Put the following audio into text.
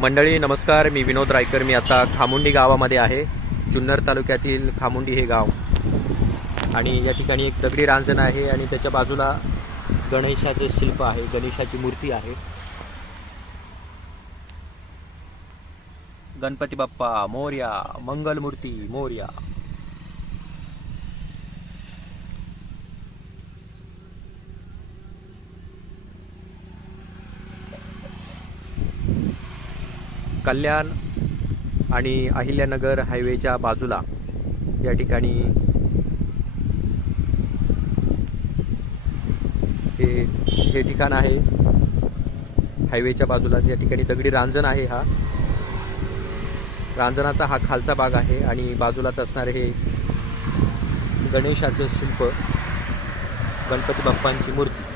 मंडळी नमस्कार, मी विनोद रायकर. मी आता खामुंडी गावामध्ये आहे. जुन्नर तालुक्यातील खामुंडी हे गाव आणि या ठिकाणी एक दगडी रांजण आहे आणि त्याच्या बाजूला गणेशाचे शिल्प आहे, गणेशाची मूर्ती आहे. गणपती बाप्पा मोरया, मंगल मूर्ती मोरया. कल्याण आणि अहिल्यानगर हायवेच्या बाजूला या ठिकाणी हे ठिकाण आहे. हायवेच्या बाजूलाच या ठिकाणी दगडी रांजण आहे. हा रांजणाचा हा खालचा भाग आहे आणि बाजूलाच असणारे हे गणेशाचं शिल्प, गणपती बाप्पांची मूर्ती.